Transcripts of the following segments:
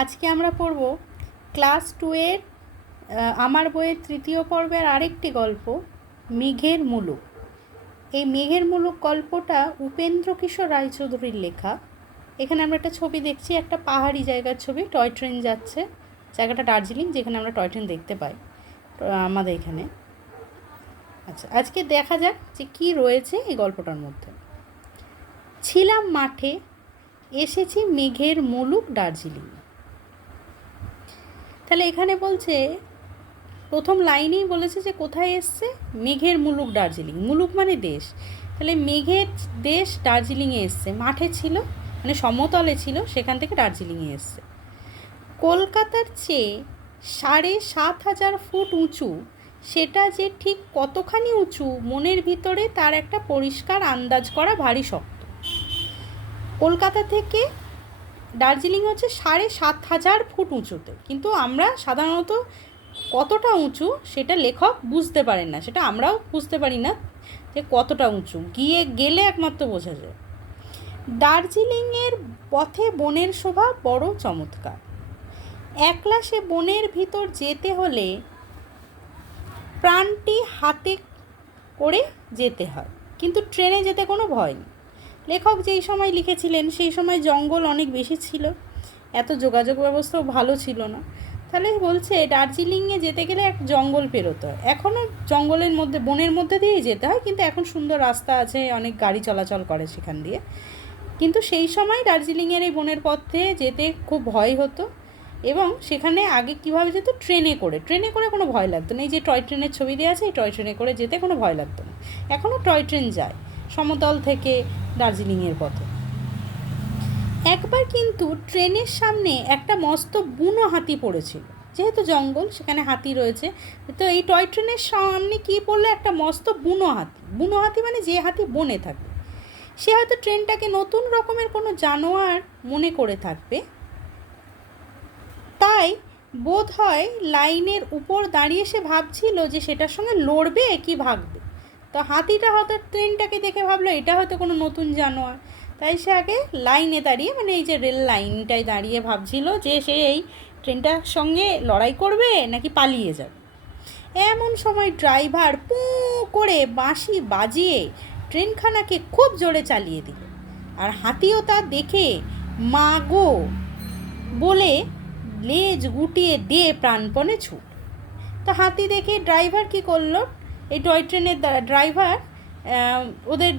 আজকে আমরা পড়ব ক্লাস 2-এর আমার বইয়ের তৃতীয় পর্বের আরেকটি গল্প মেঘের মুলুক। এই মেঘের মুলুক গল্পটা উপেন্দ্র কিশোর রায়চৌধুরীর লেখা। এখানে আমরা একটা ছবি দেখছি, একটা পাহাড়ি জায়গার ছবি, টয় ট্রেন যাচ্ছে। জায়গাটা দার্জিলিং, যেখানে আমরা টয় ট্রেন দেখতে পাই আমাদের এখানে। আচ্ছা, আজকে দেখা যাক যে কী রয়েছে এই গল্পটার মধ্যে। ছিলাম মাঠে, এসেছি মেঘের মুলুক দার্জিলিং। তাহলে এখানে বলছে, প্রথম লাইনেই বলেছে যে কোথায় এসছে, মেঘের মুলুক দার্জিলিং। মুলুক মানে দেশ, তাহলে মেঘের দেশ দার্জিলিংয়ে এসছে। মাঠে ছিল মানে সমতলে ছিল, সেখান থেকে দার্জিলিংয়ে এসছে। কলকাতার চেয়ে ৭,৫০০ ফুট উঁচু, সেটা যে ঠিক কতখানি উঁচু মনের ভিতরে তার একটা পরিষ্কার আন্দাজ করা ভারী শক্ত। কলকাতা থেকে দার্জিলিং হচ্ছে ৭,৫০০ ফুট উঁচুতে, কিন্তু আমরা সাধারণত কতটা উঁচু সেটা লেখক বুঝতে পারেন না, সেটা আমরাও বুঝতে পারি না যে কতটা উঁচু, গেলে একমাত্র বোঝা যায়। দার্জিলিংয়ের পথে বনের শোভা বড় চমৎকার। একলা সে বনের ভিতর যেতে হলে প্রাণটি হাতে করে যেতে হয়, কিন্তু ট্রেনে যেতে কোনো ভয় নেই। লেখক যেই সময় লিখেছিলেন সেই সময় জঙ্গল অনেক বেশি ছিল, এত যোগাযোগ ব্যবস্থাও ভালো ছিল না। তাহলে বলছে দার্জিলিংয়ে যেতে গেলে এক জঙ্গল পেরোতে হয়। এখনও জঙ্গলের মধ্যে, বনের মধ্যে দিয়েই যেতে হয়, কিন্তু এখন সুন্দর রাস্তা আছে, অনেক গাড়ি চলাচল করে সেখান দিয়ে। কিন্তু সেই সময় দার্জিলিংয়ের এই বনের পথে যেতে খুব ভয় হতো, এবং সেখানে আগে কীভাবে যেত, ট্রেনে করে কোনো ভয় লাগতো না। এই যে টয় ট্রেনের ছবি দেওয়া আছে, এই টয় ট্রেনে করে যেতে কোনো ভয় লাগতো না। এখনও টয় ট্রেন যায় সমতল থেকে দার্জিলিংয়ের পথে। একবার কিন্তু ট্রেনের সামনে একটা মস্ত বুনো হাতি পড়েছিল। যেহেতু জঙ্গল, সেখানে হাতি রয়েছে, তো এই টয় ট্রেনের সামনে কী পড়লো, একটা মস্ত বুনো হাতি। বুনো হাতি মানে যে হাতি বনে থাকে। সে হয়তো ট্রেনটাকে নতুন রকমের কোনো জানোয়ার মনে করে থাকবে, তাই বোধ হয় লাইনের উপর দাঁড়িয়ে সে ভাবছিল যে সেটার সঙ্গে লড়বে কি ভাগবে। তো হাতিটা হয়তো ট্রেনটাকে দেখে ভাবলো এটা হয়তো কোনো নতুন জানোয়ার, তাই সে আগে লাইনে দাঁড়িয়ে, মানে এই যে রেল লাইনটায় দাঁড়িয়ে ভাবছিল যে সে এই ট্রেনটার সঙ্গে লড়াই করবে নাকি পালিয়ে যাবে। এমন সময় ড্রাইভার পু করে বাঁশি বাজিয়ে ট্রেনখানাকে খুব জোরে চালিয়ে দিল, আর হাতিও তা দেখে মাগো বলে লেজ গুটিয়ে দিয়ে প্রাণপণে ছুট। তো হাতি দেখে ড্রাইভার কি করলো, এই টয় ট্রেনের ড্রাইভার ওদের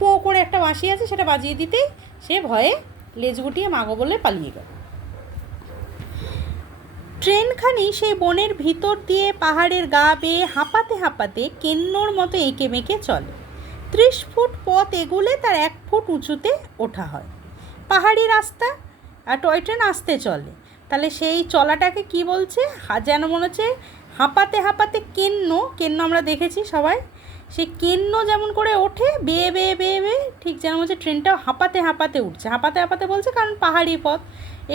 পো করে একটা বাঁশি আছে, সেটা বাজিয়ে দিতেই সে ভয়ে লেজ গুটিয়ে মাগো বলে পালিয়ে গেল। ট্রেনখানি সেই বনের ভিতর দিয়ে পাহাড়ের গা বেয়ে হাঁপাতে হাঁপাতে কেন্নর মতো এঁকে মেঁকে চলে। 30 ফুট পথ এগুলে তার 1 ফুট উঁচুতে ওঠা হয়। পাহাড়ি রাস্তা, আর টয় ট্রেন আস্তে চলে, তাহলে সেই চলাটাকে কি বলছে, যেন মনে হচ্ছে হাঁপাতে হাঁপাতে কেন্ন আমরা দেখেছি সবাই, সেই কেন্ন যেমন করে ওঠে বেয়ে বেয়ে বেয়ে বেয়ে, ঠিক যেন হচ্ছে ট্রেনটাও হাঁপাতে হাঁপাতে উঠছে। হাঁপাতে হাঁপাতে বলছে কারণ পাহাড়ি পথ,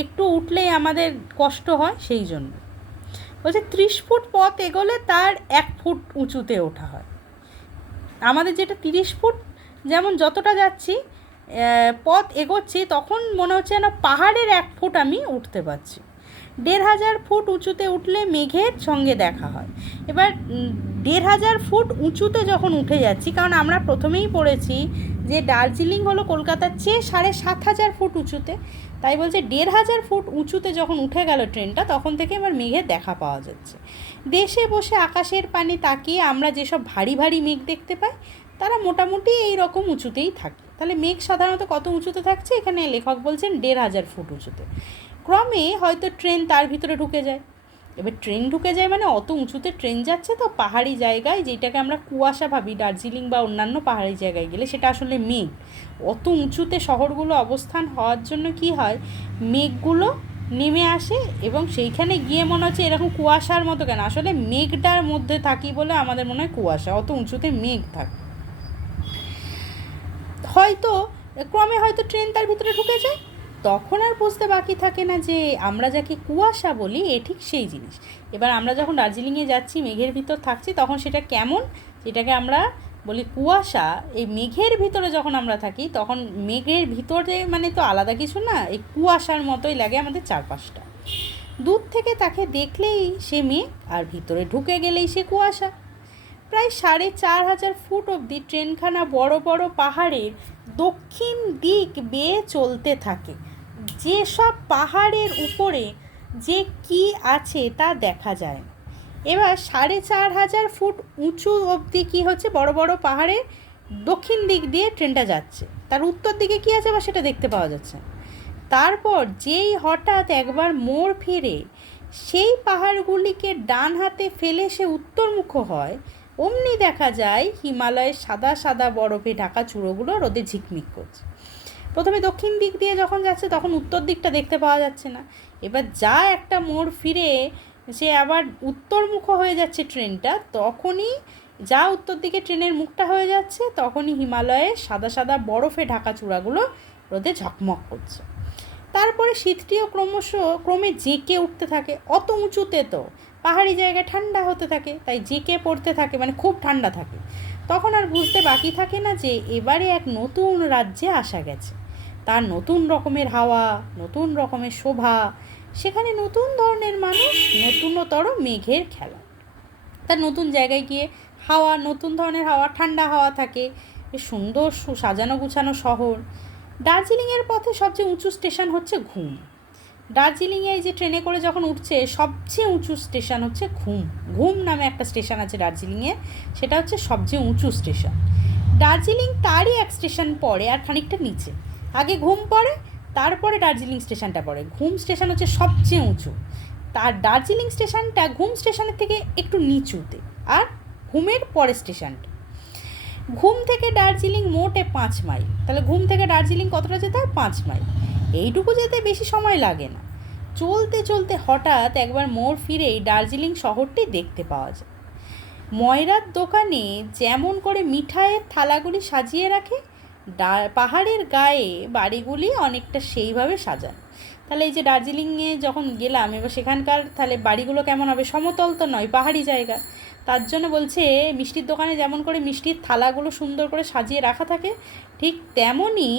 একটু উঠলেই আমাদের কষ্ট হয়, সেই জন্য বলছে 30 ফুট পথ এগোলে তার 1 ফুট উঁচুতে ওঠা হয়। আমাদের যেটা 30 ফুট, যেমন যতটা যাচ্ছি পথ এগোচ্ছি, তখন মনে হচ্ছে না পাহাড়ের 1 ফুট আমি উঠতে পারছি। 1,500 ফুট উঁচুতে উঠলে মেঘের সঙ্গে দেখা হয়। এবার 1,500 ফুট উঁচুতে যখন উঠে যাচ্ছি, কারণ আমরা প্রথমেই পড়েছি যে দার্জিলিং হলো কলকাতার চেয়ে ৭,৫০০ ফুট উঁচুতে, তাই বলছে 1,500 ফুট উঁচুতে যখন উঠে গেল ট্রেনটা, তখন থেকে এবার মেঘের দেখা পাওয়া যাচ্ছে। দেশে বসে আকাশের পানে তাকিয়ে আমরা যেসব ভারী ভারী মেঘ দেখতে পাই, তারা মোটামুটি এই রকম উঁচুতেই থাকে। তাহলে মেঘ সাধারণত কত উঁচুতে থাকছে, এখানে লেখক বলছেন 1,500 ফুট উঁচুতে। ক্রমে হয়তো ট্রেন তার ভিতরে ঢুকে যায়। এবার ট্রেন ঢুকে যায় মানে অত উঁচুতে ট্রেন যাচ্ছে, তো পাহাড়ি জায়গায় যেটাকে আমরা কুয়াশা ভাবি, দার্জিলিং বা অন্যান্য পাহাড়ি জায়গায় গেলে সেটা আসলে মেঘ। অত উঁচুতে শহরগুলো অবস্থান হওয়ার জন্য কি হয়, মেঘগুলো নেমে আসে, এবং সেইখানে গিয়ে মনে হচ্ছে এরকম কুয়াশার মতো কেন, আসলে মেঘটার মধ্যে থাকি বলে আমাদের মনে হয় কুয়াশা, অত উঁচুতে মেঘ থাকে। হয়তো ক্রমে হয়তো ট্রেন তার ভিতরে ঢুকে যায়, তখন আর বুঝতে বাকি থাকে না যে আমরা যাকে কুয়াশা বলি এ ঠিক সেই জিনিস। এবার আমরা যখন দার্জিলিংয়ে যাচ্ছি, মেঘের ভিতর থাকছি, তখন সেটা কেমন, যেটাকে আমরা বলি কুয়াশা, এই মেঘের ভিতরে যখন আমরা থাকি, তখন মেঘের ভিতরে মানে তো আলাদা কিছু না, এই কুয়াশার মতোই লাগে আমাদের চারপাশটা। দূর থেকে তাকে দেখলেই সে মেঘ, আর ভিতরে ঢুকে গেলেই সে কুয়াশা। প্রায় ৪,৫০০ ফুট অবধি ট্রেনখানা বড় বড় পাহাড়ের দক্ষিণ দিক বেয়ে চলতে থাকে। যেসব পাহাড়ের উপরে যে কি আছে তা দেখা যায় না। এবার ৪,৫০০ ফুট উঁচু অবধি কী হচ্ছে, বড় বড় পাহাড়ের দক্ষিণ দিক দিয়ে ট্রেনটা যাচ্ছে, তার উত্তর দিকে কী আছে বা সেটা দেখতে পাওয়া যাচ্ছে। তারপর যেই হঠাৎ একবার মোড় ফিরে সেই পাহাড়গুলিকে ডান হাতে ফেলে সে উত্তরমুখ হয়, অমনি দেখা যায় হিমালয়ের সাদা সাদা বরফে ঢাকা চূড়োগুলো রোদে ঝিকমিক করছে। প্রথমে দক্ষিণ দিক দিয়ে যখন যাচ্ছে তখন উত্তর দিকটা দেখতে পাওয়া যাচ্ছে না। এবার যা একটা মোড় ফিরে সে আবার উত্তরমুখ হয়ে যাচ্ছে ট্রেনটা, তখনই যা উত্তর দিকে ট্রেনের মুখটা হয়ে যাচ্ছে তখনই হিমালয়ের সাদা সাদা বরফে ঢাকা চূড়াগুলো রোদে ঝকমক করছে। তারপরে শীতটিও ক্রমে জেঁকে উঠতে থাকে। অত উঁচুতে তো পাহাড়ি জায়গায় ঠান্ডা হতে থাকে, তাই জেঁকে পড়তে থাকে, মানে খুব ঠান্ডা থাকে। তখন আর বুঝতে বাকি থাকে না যে এবারে এক নতুন রাজ্যে আসা গেছে। তার নতুন রকমের হাওয়া, নতুন রকমের শোভা, সেখানে নতুন ধরনের মানুষ, নতুনতর মেঘের খেলা। তার নতুন জায়গায় গিয়ে হাওয়া, নতুন ধরনের হাওয়া, ঠান্ডা হাওয়া থাকে, সুন্দর সাজানো গুছানো শহর। দার্জিলিংয়ের পথে সবচেয়ে উঁচু স্টেশন হচ্ছে ঘুম। দার্জিলিংয়ে এই যে ট্রেনে করে যখন উঠছে সবচেয়ে উঁচু স্টেশন হচ্ছে ঘুম। ঘুম নামে একটা স্টেশন আছে দার্জিলিংয়ে, সেটা হচ্ছে সবচেয়ে উঁচু স্টেশন। দার্জিলিং তারই এক স্টেশন পড়ে আর খানিকটা নিচে। আগে ঘুম পড়ে, তারপরে দার্জিলিং স্টেশনটা পড়ে। ঘুম স্টেশন হচ্ছে সবচেয়ে উঁচু, তার দার্জিলিং স্টেশনটা ঘুম স্টেশনের থেকে একটু নিচুতে, আর ঘুমের পরে স্টেশনটা। ঘুম থেকে দার্জিলিং মোটে 5 মাইল। তাহলে ঘুম থেকে দার্জিলিং কতটা যেতে হয়? 5 মাইল। এইটুকু যেতে বেশি সময় লাগে না। চলতে চলতে হঠাৎ একবার মোড় ফিরেই দার্জিলিং শহরটি দেখতে পাওয়া যায়। ময়রার দোকানে যেমন করে মিঠাইয়ের থালাগুলি সাজিয়ে রাখে, পাহাড়ের গায়ে বাড়িগুলি অনেকটা সেইভাবে সাজানো। তাহলে এই যে দার্জিলিংয়ে যখন গেলাম, এবার সেখানকার তাহলে বাড়িগুলো কেমন হবে? সমতল তো নয়, পাহাড়ি জায়গা। তার জন্য বলছে মিষ্টির দোকানে যেমন করে মিষ্টির থালাগুলো সুন্দর করে সাজিয়ে রাখা থাকে, ঠিক তেমনই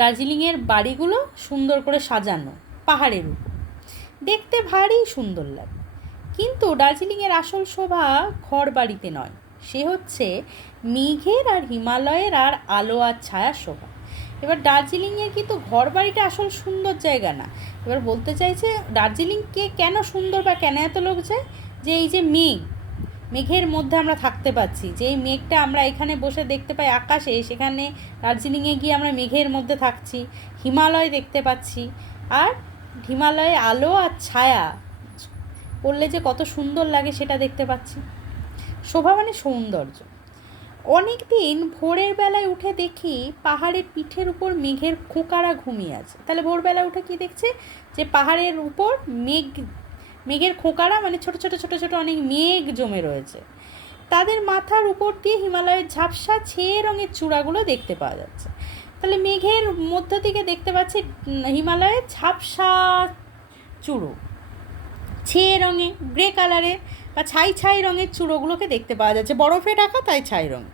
দার্জিলিংয়ের বাড়িগুলো সুন্দর করে সাজানো পাহাড়ের উপর। দেখতে ভারী সুন্দর লাগে। কিন্তু দার্জিলিংয়ের আসল শোভা ঘর বাড়িতে নয়, সে হচ্ছে মেঘের আর হিমালয়ের আর আলো আর ছায়া শোভা। এবার দার্জিলিংয়ের কিন্তু ঘর বাড়িটা আসল সুন্দর জায়গা না। এবার বলতে চাইছে দার্জিলিংকে কেন সুন্দর বা কেন এত লোক যায়, যে এই যে মেঘের মধ্যে আমরা থাকতে পাচ্ছি, যে এই মেঘটা আমরা এখানে বসে দেখতে পাই আকাশে, সেখানে দার্জিলিংয়ে গিয়ে আমরা মেঘের মধ্যে থাকছি, হিমালয় দেখতে পাচ্ছি, আর হিমালয়ে আলো আর ছায়া পড়লে যে কত সুন্দর লাগে সেটা দেখতে পাচ্ছি। শোভা মানে সৌন্দর্য। অনেক দিন ভোরের বেলায় উঠে দেখি পাহাড়ের পিঠের উপর মেঘের খোঁকারা ঘুমিয়ে আছে। তাহলে ভোরবেলা উঠে কি দেখছে, যে পাহাড়ের উপর মেঘের খোঁকারা, মানে ছোট ছোট ছোট ছোট অনেক মেঘ জমে রয়েছে। তাদের মাথার উপর দিয়ে হিমালয়ের ঝাপসা ছেয়ে রঙের চূড়াগুলো দেখতে পাওয়া যাচ্ছে। তাহলে মেঘের মধ্য থেকে দেখতে পাচ্ছি হিমালয়ের ঝাপসা চূড়ো, ছেয়ে রঙে, গ্রে কালারে বা ছাই ছাই রঙের চূড়োগুলোকে দেখতে পাওয়া যাচ্ছে, বরফে ঢাকা তাই ছাই রঙ।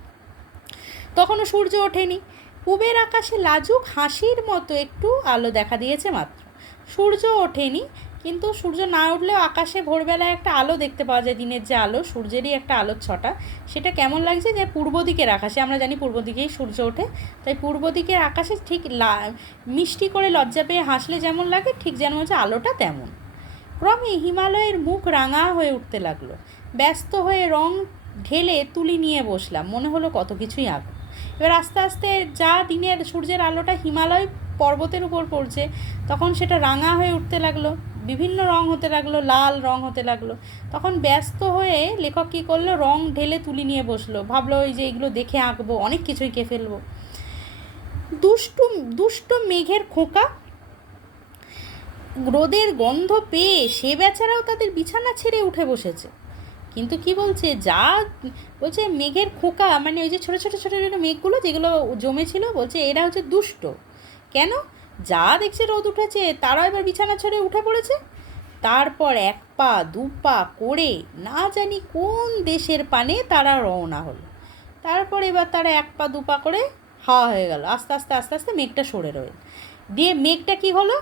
তখনও সূর্য ওঠেনি। পূবের আকাশে লাজুক হাসির মতো একটু আলো দেখা দিয়েছে মাত্র। সূর্য ওঠেনি, কিন্তু সূর্য না উঠলেও আকাশে ভোরবেলায় একটা আলো দেখতে পাওয়া যায়, দিনের যে আলো, সূর্যেরই একটা আলোর ছটা। সেটা কেমন লাগছে, যে পূর্ব দিকের আকাশে, আমরা জানি পূর্ব দিকেই সূর্য ওঠে, তাই পূর্ব দিকের আকাশে ঠিক মিষ্টি করে লজ্জা পেয়ে হাসলে যেমন লাগে, ঠিক যেন হচ্ছে আলোটা তেমন। ক্রমে হিমালয়ের মুখ রাঙা হয়ে উঠতে লাগলো। ব্যস্ত হয়ে রং ঢেলে তুলি নিয়ে বসলাম, মনে হলো কত কিছুই আঁকব। এবার আস্তে আস্তে যা দিনের সূর্যের আলোটা হিমালয় পর্বতের উপর পড়ছে, তখন সেটা রাঙা হয়ে উঠতে লাগলো, বিভিন্ন রং হতে লাগলো, লাল রং হতে লাগলো। তখন ব্যস্ত হয়ে লেখক কী করলো, রং ঢেলে তুলি নিয়ে বসলো, ভাবলো ওই যে এগুলো দেখে আঁকবো, অনেক কিছুই এঁকে ফেলবো। দুষ্ট মেঘের খোঁকা রোদের গন্ধ পেয়ে সে বেচারাও তাদের বিছানা ছেড়ে উঠে বসেছে। কিন্তু কি বলছে, বলছে মেঘের খোঁকা, মানে ওই যে ছোটো ছোটো ছোটো ছোটো মেঘগুলো যেগুলো জমেছিল, বলছে এরা হচ্ছে দুষ্ট। কেন? যা দেখছে রোদ উঠেছে তারাও এবার বিছানা ছেড়ে উঠে পড়েছে। তারপর 1 পা 2 পা করে না জানি কোন দেশের পানে তারা রওনা হলো। তারপর এবার তারা 1 পা 2 পা করে হাওয়া হয়ে গেল, আস্তে আস্তে আস্তে আস্তে মেঘটা সরে রইল। দিয়ে মেঘটা কি হলো,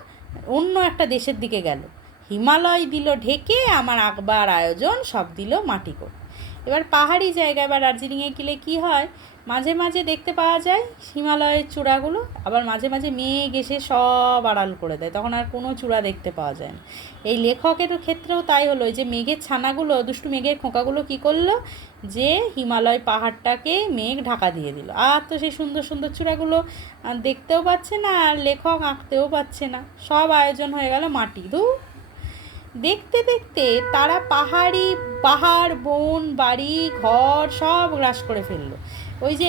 অন্য একটা দেশের দিকে গেল। হিমালয় দিল ঢেকে, আমার আঁকবার আয়োজন সব দিল মাটি করে। এবার পাহাড়ি জায়গায় বা দার্জিলিংয়ে গেলে কী হয়, মাঝে মাঝে দেখতে পাওয়া যায় হিমালয়ের চূড়াগুলো, আবার মাঝে মাঝে মেঘ এসে সব আড়াল করে দেয়, তখন আর কোনো চূড়া দেখতে পাওয়া যায় না। এই লেখকের ক্ষেত্রেও তাই হলো, যে মেঘের ছানাগুলো, দুষ্টু মেঘের খোঁকাগুলো কী করলো, যে হিমালয় পাহাড়টাকে মেঘ ঢাকা দিয়ে দিল, আর তো সেই সুন্দর সুন্দর চূড়াগুলো দেখতেও পাচ্ছে না, আর লেখক আঁকতেও পাচ্ছে না, সব আয়োজন হয়ে গেল মাটি। দেখতে দেখতে তারা পাহাড় বন বাড়ি ঘর সব গ্রাস করে ফেললো। ওই যে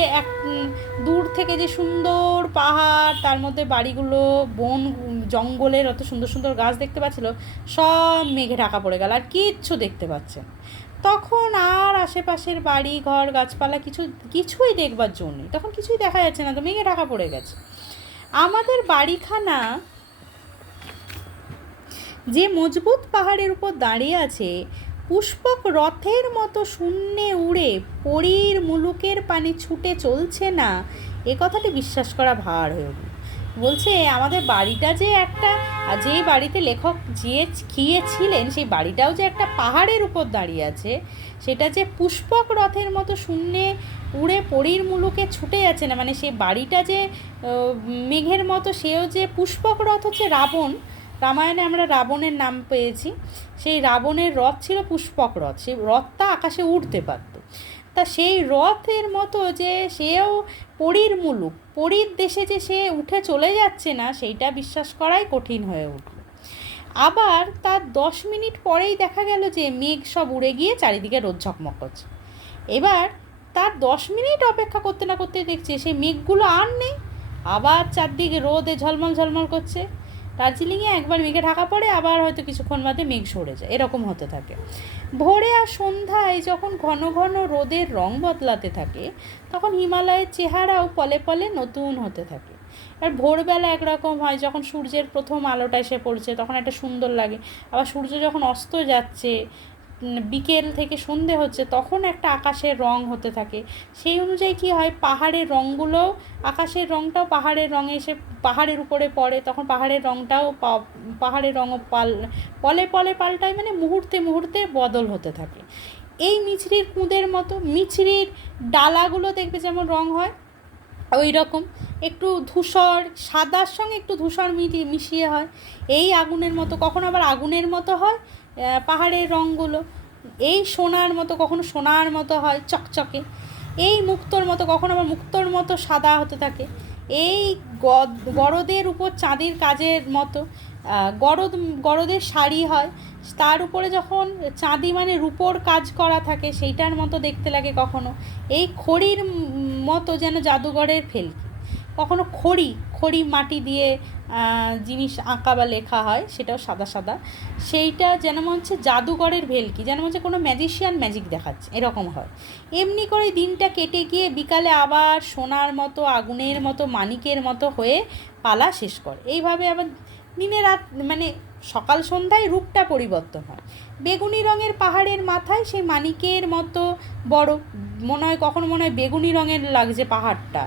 দূর থেকে যে সুন্দর পাহাড়, তার মধ্যে বাড়িগুলো, বন জঙ্গলের অত সুন্দর সুন্দর গাছ দেখতে পাচ্ছিল, সব মেঘে ঢাকা পড়ে গেল, আর কিচ্ছু দেখতে পাচ্ছে না। তখন আর আশেপাশের বাড়ি ঘর গাছপালা কিছুই দেখবার জন্য নেই, তখন কিছুই দেখা যাচ্ছে না, তো মেঘে ঢাকা পড়ে গেছে। আমাদের বাড়িখানা যে মজবুত পাহাড়ের উপর দাঁড়িয়ে আছে, পুষ্পক রথের মতো শূন্যে উড়ে পরীর মুলুকের পানে ছুটে চলছে না, এ কথাটি বিশ্বাস করা ভার হয়ে উঠল। বলছে আমাদের বাড়িটা যে একটা, যে বাড়িতে লেখক গিয়েছিলেন সেই বাড়িটাও যে একটা পাহাড়ের উপর দাঁড়িয়ে আছে, সেটা যে পুষ্পক রথের মতো শূন্যে উড়ে পরীর মুলুকে ছুটে যাচ্ছে না, মানে সেই বাড়িটা যে মেঘের মতো, সেও যে পুষ্পক রথ হচ্ছে রাবণ, রামায়ণে আমরা রাবণের নাম পেয়েছি, সেই রাবণের রথ ছিল পুষ্পক রথ, সেই রথটা আকাশে উঠতে পারত। তা সেই রথের মতো যে সেও পরীর মুলুক, পরীর দেশে যে সে উঠে চলে যাচ্ছে না, সেইটা বিশ্বাস করাই কঠিন হয়ে উঠল। আবার তার 10 মিনিট পরেই দেখা গেল যে মেঘ সব উড়ে গিয়ে চারিদিকে রোদ ঝকমক করছে। এবার তার 10 মিনিট অপেক্ষা করতে না করতে দেখছে সেই মেঘগুলো আর নেই, আবার চারদিকে রোদে ঝলমল ঝলমল করছে। দার্জিলিংয়ে একবার মেঘে ঢাকা পড়ে, আবার হয়তো কিছুক্ষণ বাদে মেঘ সরে যায়, এরকম হতে থাকে। ভোরে আর সন্ধ্যায় যখন ঘন ঘন রোদের রং বদলাতে থাকে, তখন হিমালয়ের চেহারাও পলে পলে নতুন হতে থাকে। আর ভোরবেলা একরকম হয়, যখন সূর্যের প্রথম আলোটা এসে পড়ছে তখন একটা সুন্দর লাগে, আবার সূর্য যখন অস্ত যাচ্ছে, বিকেল থেকে সন্ধে হচ্ছে, তখন একটা আকাশের রং হতে থাকে। সেই অনুযায়ী কী হয়, পাহাড়ের রঙগুলোও, আকাশের রঙটাও পাহাড়ের রঙে এসে পাহাড়ের উপরে পড়ে, তখন পাহাড়ের রঙটাও পাহাড়ের রঙও পলে পলে পাল্টায়, মানে মুহূর্তে মুহূর্তে বদল হতে থাকে। এই মিছরির কুঁদের মতো মিছরির ডালাগুলো দেখবে যেমন রং হয়, ওই রকম একটু ধূসর, সাদার সঙ্গে একটু ধূসর মিশিয়ে হয়। এই আগুনের মতো, কখনো আবার আগুনের মতো হয় পাহাড়ের রঙগুলো, এই সোনার মতো, কখনো সোনার মতো হয় চকচকে, এই মুক্তোর মতো, কখনো আবার মুক্তোর মতো সাদা হতে থাকে। এই গরদের উপর চাঁদের কাজের মতো গরদের শাড়ি হয়, তার উপরে যখন চাঁদি মানে রূপোর কাজ করা থাকে, সেইটার মতো দেখতে লাগে। কখনো এই খড়ির মতো যেন জাদুঘরের ফেলকি, কখনো খড়ি মাটি দিয়ে জিনিস আঁকা বা লেখা হয়, সেটাও সাদা সাদা, সেইটা যেন মনে হচ্ছে জাদুঘরের ভেলকি, যেন মনে হচ্ছে কোনো ম্যাজিশিয়ান ম্যাজিক দেখাচ্ছে, এরকম হয়। এমনি করে দিনটা কেটে গিয়ে বিকালে আবার সোনার মতো, আগুনের মতো, মানিকের মতো হয়ে পালা শেষ করে। এইভাবে আবার দিনে রাত, মানে সকাল সন্ধ্যায় রূপটা পরিবর্তন হয়। বেগুনি রঙের পাহাড়ের মাথায় সেই মানিকের মতো বড়, কখনো মনে হয় বেগুনি রঙের লাগছে পাহাড়টা,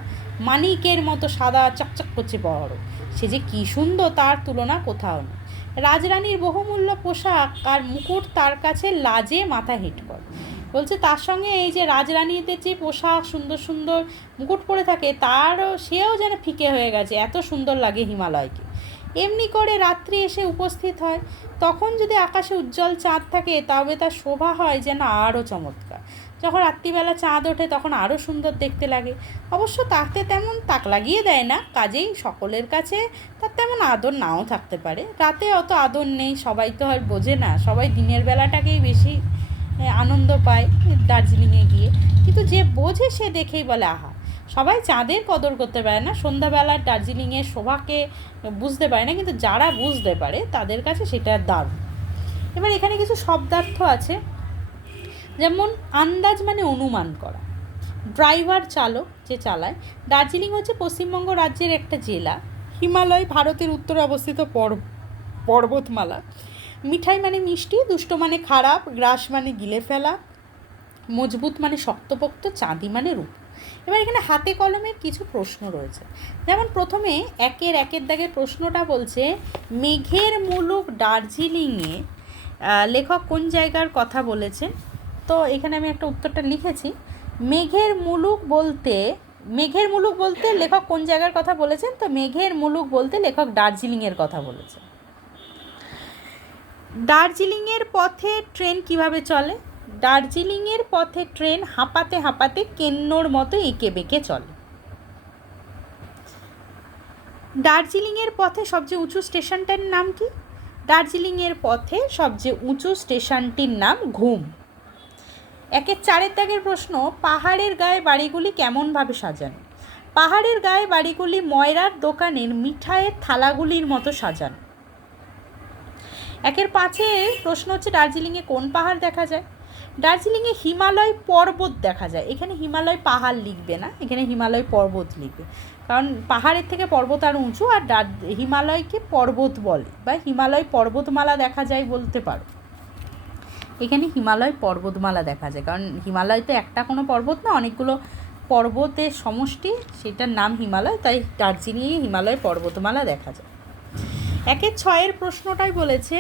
মানিকের মতো সাদা চকচক করছে বড়, সে যে কী সুন্দর, তার তুলনা কোথাও নেই। রাজরানীর বহুমূল্য পোশাক আর মুকুট তার কাছে লাজে মাথা হিট করে। বলছে তার সঙ্গে এই যে রাজরানীদের যে পোশাক সুন্দর সুন্দর মুকুট পরে থাকে, সেও যেন ফিকে হয়ে গেছে, এত সুন্দর লাগে হিমালয়কে। এমনি করে রাত্রি এসে উপস্থিত হয়, তখন যদি আকাশে উজ্জ্বল চাঁদ থাকে, তবে তার শোভা হয় যেন আরও চমৎকার। যখন রাত্রিবেলা চাঁদ ওঠে তখন আরও সুন্দর দেখতে লাগে। অবশ্য তাতে তেমন তাক লাগিয়ে দেয় না, কাজেই সকলের কাছে তার তেমন আদর নাও থাকতে পারে। রাতে অত আদর নেই, সবাই তো আর বোঝে না, সবাই দিনের বেলাটাকেই বেশি আনন্দ পায় দার্জিলিংয়ে গিয়ে, কিন্তু যে বোঝে সে দেখেই বলে আহা। সবাই চাঁদের কদর করতে পারে না, সন্ধ্যাবেলার দার্জিলিংয়ের শোভাকে বুঝতে পারে না, কিন্তু যারা বুঝতে পারে তাদের কাছে সেটা দারুণ। এবার এখানে কিছু শব্দার্থ আছে, যেমন আন্দাজ মানে অনুমান করা, ড্রাইভার চালক যে চালায়। দার্জিলিং হচ্ছে পশ্চিমবঙ্গ রাজ্যের একটা জেলা, হিমালয় ভারতের উত্তরে অবস্থিত পর্বতমালা। মিঠাই মানে মিষ্টি, দুষ্ট মানে খারাপ, গ্রাস মানে গিলে ফেলা, মজবুত মানে শক্তপোক্ত, চাঁদি মানে রূপ। এবার এখানে হাতে কলমের কিছু প্রশ্ন রয়েছে। যেমন প্রথমে একের দাগের প্রশ্নটা বলছে, মেঘের মুলুক দার্জিলিংয়ে লেখক কোন জায়গার কথা বলেছেন? তো এখানে আমি একটা উত্তরটা লিখেছি। মেঘের মুলুক বলতে লেখক কোন জায়গার কথা বলেছেন? তো মেঘের মুলুক বলতে লেখক দার্জিলিংয়ের কথা বলেছেন। দার্জিলিংয়ের পথে ট্রেন কিভাবে চলে? দার্জিলিংয়ের পথে ট্রেন হাঁপাতে হাঁপাতে কেন্নর মতো এঁকে বেঁকে চলে। দার্জিলিংয়ের পথে সবচেয়ে উঁচু স্টেশনটার নাম কি? দার্জিলিংয়ের পথে সবচেয়ে উঁচু স্টেশনটির নাম ঘুম। একের চারের দাগের প্রশ্ন, পাহাড়ের গায়ে বাড়িগুলি কেমনভাবে সাজানো? পাহাড়ের গায়ে বাড়িগুলি ময়রার দোকানের মিঠাইয়ের থালাগুলির মতো সাজানো। একের পাঁচে প্রশ্ন হচ্ছে, দার্জিলিংয়ে কোন পাহাড় দেখা যায়? দার্জিলিংয়ে হিমালয় পর্বত দেখা যায়। এখানে হিমালয় পাহাড় লিখবে না, এখানে হিমালয় পর্বত লিখবে, কারণ পাহাড়ের থেকে পর্বত আরও উঁচু, আর হিমালয়কে পর্বত বলে, বা হিমালয় পর্বতমালা দেখা যায় বলতে পারো। এখানে হিমালয় পর্বতমালা দেখা যায়, কারণ হিমালয় তো একটা কোনো পর্বত না, অনেকগুলো পর্বতের সমষ্টি, সেটার নাম হিমালয়, তাই দার্জিলিংয়ে হিমালয় পর্বতমালা দেখা যায়। একের ছয়ের প্রশ্নটাই বলেছে,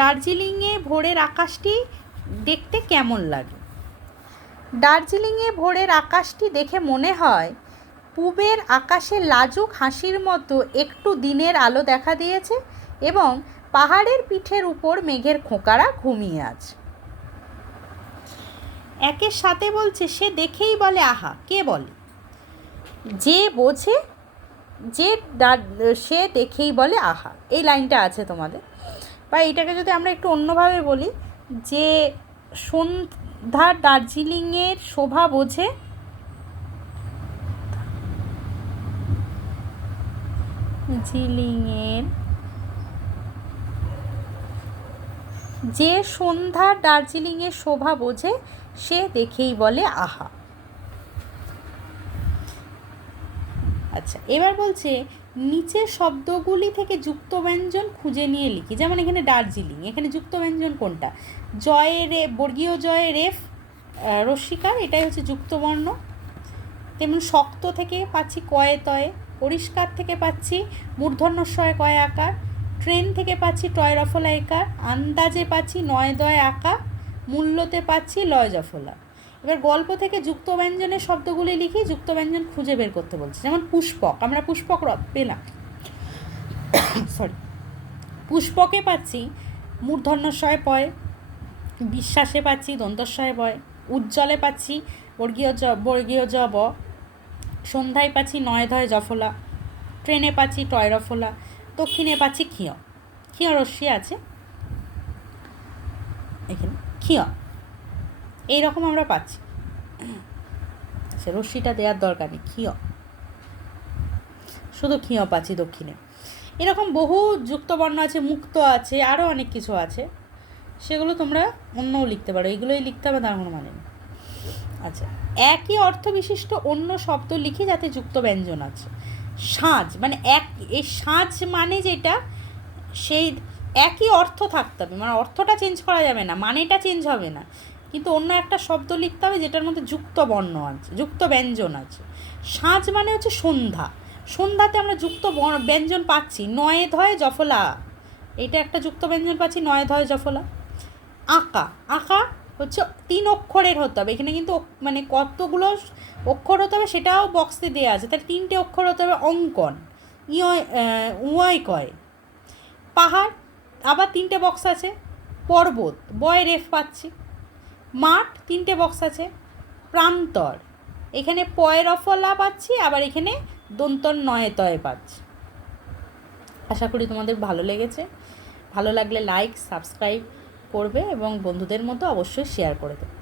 দার্জিলিংয়ে ভোরের আকাশটি দেখতে কেমন লাগে? দার্জিলিংয়ে ভোরের আকাশটি দেখে মনে হয় পূবের আকাশে লাজুক হাসির মতো একটু দিনের আলো দেখা দিয়েছে এবং পাহাড়ের পিঠের উপর মেঘের খোঁকারা ঘুমিয়ে আছে। একের সাথে বলছে, সে দেখেই বলে আহা। কে বলে? যে বোঝে, সে দেখেই বলে আহা। এই লাইনটা আছে তোমাদের। বা এটাকে যদি আমরা একটু অন্যভাবে বলি, যে সন্ধ্যা দার্জিলিংয়ের শোভা বোঝে, যে সন্ধ্যা দার্জিলিংয়ের শোভা বোঝে সে দেখেই বলে আহা। আচ্ছা, এবার বলছে নিচের শব্দগুলি থেকে যুক্ত ব্যঞ্জন খুঁজে নিয়ে লিখি। যেমন এখানে দার্জিলিং, এখানে যুক্ত ব্যঞ্জন কোনটা? বর্গীয় জয়ে রেফ রস্যিকার, এটাই হচ্ছে যুক্তবর্ণ। তেমন শক্ত থেকে পাচ্ছি কয়ে তয়ে, পরিষ্কার থেকে পাচ্ছি মূর্ধন্য শয়ে কয়ে আকার, ট্রেন থেকে পাচ্ছি টয় রফলা একার, আন্দাজে পাচ্ছি নয় দয় আঁকা, মূল্যতে পাচ্ছি লয় জফলা। এবার গল্প থেকে যুক্ত ব্যঞ্জনের শব্দগুলি লিখি, যুক্ত ব্যঞ্জন খুঁজে বের করতে বলছে। যেমন পুষ্পক, আমরা পুষ্পক পেলাম, পুষ্পকে পাচ্ছি মূর্ধন্যশয় পয়, বিশ্বাসে পাচ্ছি দন্তস্বয় বয়, উজ্জ্বলে পাচ্ছি বর্গীয় জ ব, সন্ধ্যায় পাচ্ছি নয় ধয় জফলা, ট্রেনে পাচ্ছি টয় রফলা, দক্ষিণে পাচ্ছি ক্ষীয় রস্যি আছে এখানে ক্ষীয়, এইরকম আমরা পাচ্ছি। আচ্ছা, রশ্মিটা দেওয়ার দরকার নেই, ক্ষীয়, শুধু ক্ষীয় পাচ্ছি দক্ষিণে। এরকম বহু যুক্তবর্ণ আছে, মুক্ত আছে, আরও অনেক কিছু আছে, সেগুলো তোমরা অন্যও লিখতে পারো, এগুলোই লিখতে হবে তার কোনো মানে নেই। আচ্ছা, একই অর্থ বিশিষ্ট অন্য শব্দ লিখি যাতে যুক্ত ব্যঞ্জন আছে। সাজ মানে এই সাজ মানে যেটা, সেই একই অর্থ থাকতে হবে, মানে অর্থটা চেঞ্জ করা যাবে না, মানেটা চেঞ্জ হবে না, কিন্তু অন্য একটা শব্দ লিখতে হবে যেটার মধ্যে যুক্ত বর্ণ আছে, যুক্ত ব্যঞ্জন আছে। সাজ মানে হচ্ছে সন্ধ্যা, সন্ধ্যাতে আমরা যুক্ত ব্যঞ্জন পাচ্ছি নয়ে ধয় জফলা, এটা একটা যুক্ত ব্যঞ্জন পাচ্ছি নয়ে ধয় জফলা। আঁকা, আঁকা হচ্ছে 3 অক্ষরের হতে হবে, এখানে কিন্তু মানে কতগুলো অক্ষর হতে হবে সেটাও বক্সে দেওয়া আছে, তাহলে 3টে অক্ষর হতে হবে। অঙ্কন, উয় কয়। পাহাড়, আবার 3টে বক্স আছে। পর্বত, বয় রেফ পাচ্ছি। মাঠ, 3টে বক্স আছে। প্রান্তর, এখানে পয় রফলা পাচ্ছি, আবার এখানে দন্তর নয়ে তয়ে পাচ্ছি। আশা করি তোমাদের ভালো লেগেছে। ভালো লাগলে লাইক সাবস্ক্রাইব করবে এবং বন্ধুদের মধ্যে অবশ্যই শেয়ার করে দেবে।